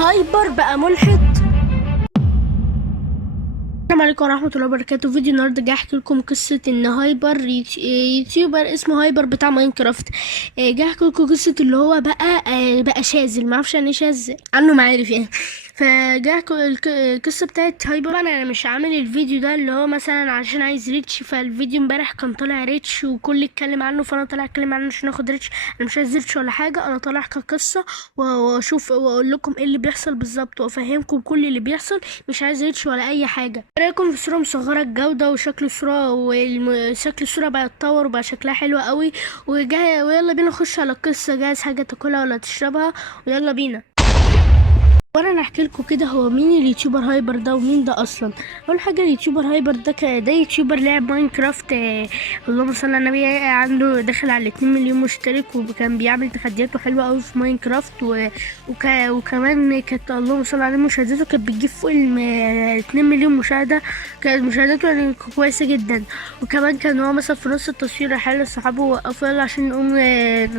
هايبر بقى ملحد. السلام عليكم ورحمة الله وبركاته. فيديو النهارده جاي احكي لكم قصة ان هايبر يوتيوبر اسمه هايبر بتاع ماينكرافت. جاي احكي لكم قصة اللي هو بقى شاذ، معرفش يعني ايه شاذ عنه معارف يعني. فجاي احكي القصة بتاعت هايبر. انا مش عامل الفيديو ده اللي هو مثلا عشان عايز ريتش، فالفيديو امبارح كان طالع ريتش وكل اتكلم عنه، فانا طالع اتكلم عنه عشان اخد ريتش. انا مش عايز ريتش ولا حاجة، انا طالع احكي قصة واشوف واقول لكم ايه اللي بيحصل بالظبط وافهمكم كل اللي بيحصل. مش عايز ريتش ولا اي حاجة. رايكم في صورة مصغرة الجودة وشكل الصورة وشكل الصورة بقى اتطور وبقى شكلها حلو قوي ويلا بينا نخش على القصة. جاهز حاجة تاكلها ولا تشربها؟ ويلا بينا. وانا نحكي لكم كده هو مين اليوتيوبر هايبر ده ومين ده اصلا. اول حاجه اليوتيوبر هايبر ده يوتيوبر لعب ماينكرافت. اللهم صل على النبي. عنده داخل على 2 مليون مشترك وكان بيعمل تحدياته حلوه قوي في ماينكرافت وكمان كانت اللهم صل على النبي مشاهداته كانت بتجيب فوق 2 مليون مشاهده. كانت مشاهداته يعني كويسه جدا. وكمان كان هو مثلا في نص التصوير حل صحابه وقفوا يلا عشان نقوم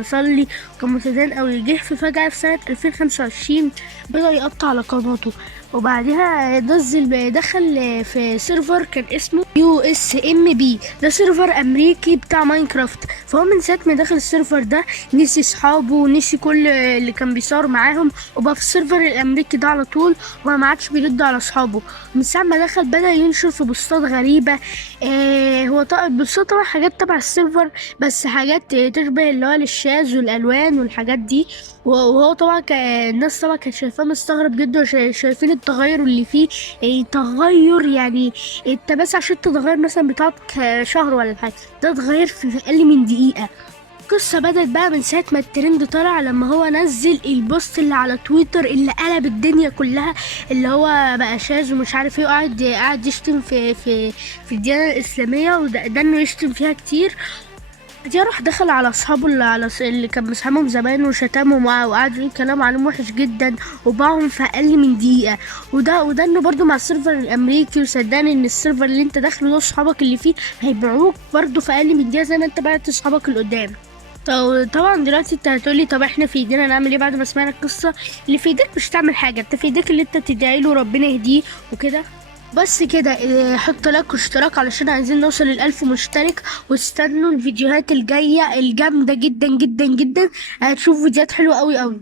نصلي. وكان متدين قوي. جه في فجاه في سنه 2025 بدأ يقطع على قناته. وبعدها دخل في سيرفر كان اسمه USMB. ده سيرفر امريكي بتاع ماينكرافت. فهو من ساعه ما دخل السيرفر ده نسي صحابه ونسي كل اللي كان بيصور معاهم، وبقى في السيرفر الامريكي ده على طول وما عادش بيرد على صحابه. من ساعه ما دخل بدأ ينشر في بوستات غريبه. هو بوستات طبعا حاجات تبع السيرفر، بس حاجات تشبه اللي هو الشاذ والالوان والحاجات دي. وهو طبعا الناس طبعا كانت شايفاه مستغرب جدا شايفين التغير اللي فيه. تغير يعني انت بس عشان تتغير مثلا بتقعد شهر ولا حاجه، ده اتغير في اقل من دقيقه. القصة بدأت بقى من ساعة ما الترند طلع لما هو نزل البوست اللي على تويتر اللي قلب الدنيا كلها، اللي هو بقى شاذ ومش عارف ايه، قاعد يشتم في الديانة الإسلامية وده انه يشتم فيها كتير. دي راح دخل على اصحابه اللي كان مصاحبهم زمان وشتمهم وقعد يقول كلام عليهم وحش جدا وباعهم في اقل من دقيقه. وده انه برضو مع السيرفر الامريكي. وصدقني ان السيرفر اللي انت داخله ده اصحابك اللي فيه هيبيعوك برضو في اقل من دقيقه زي ما انت بعت اصحابك اللي قدام. طبعا دلوقتي انت هتقولي طب احنا في ايدينا نعمل ايه بعد ما سمعنا القصه؟ اللي في ايديك مش تعمل حاجه، انت في ايديك اللي انت تدعي له ربنا يهديه وكده. بس كده. حط لايك واشتراك علشان عايزين نوصل ل1000 مشترك. واستنوا الفيديوهات الجاية الجامدة جدا جدا جدا. هتشوف فيديوهات حلوة قوي قوي.